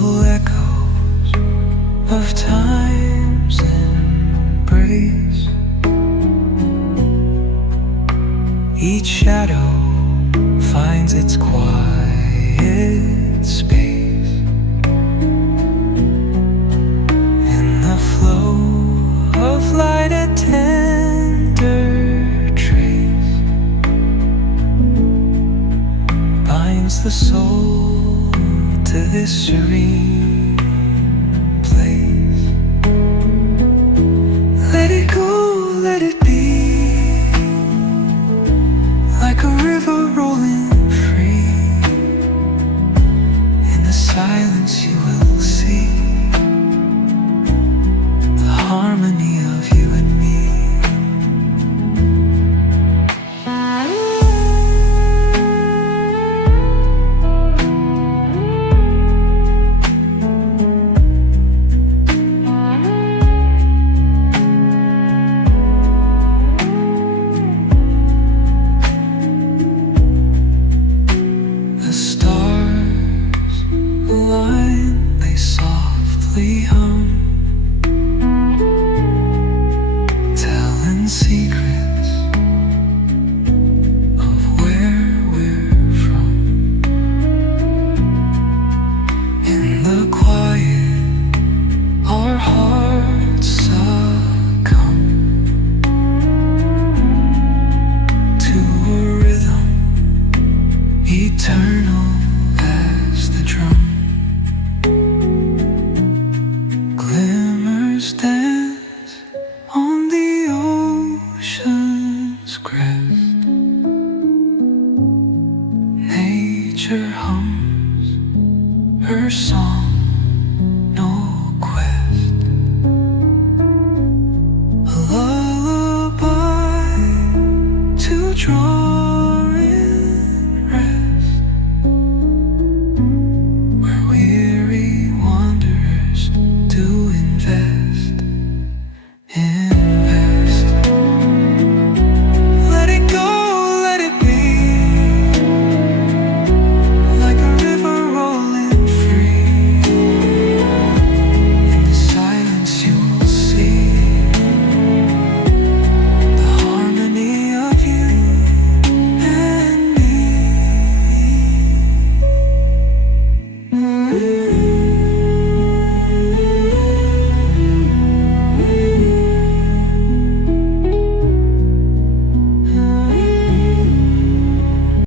full echoes of time's embrace. Each shadow finds its quiet space in the flow of light, a tender trace binds the soul to this serene place. Let it go, let it be, like a river rolling free. In the silence you will see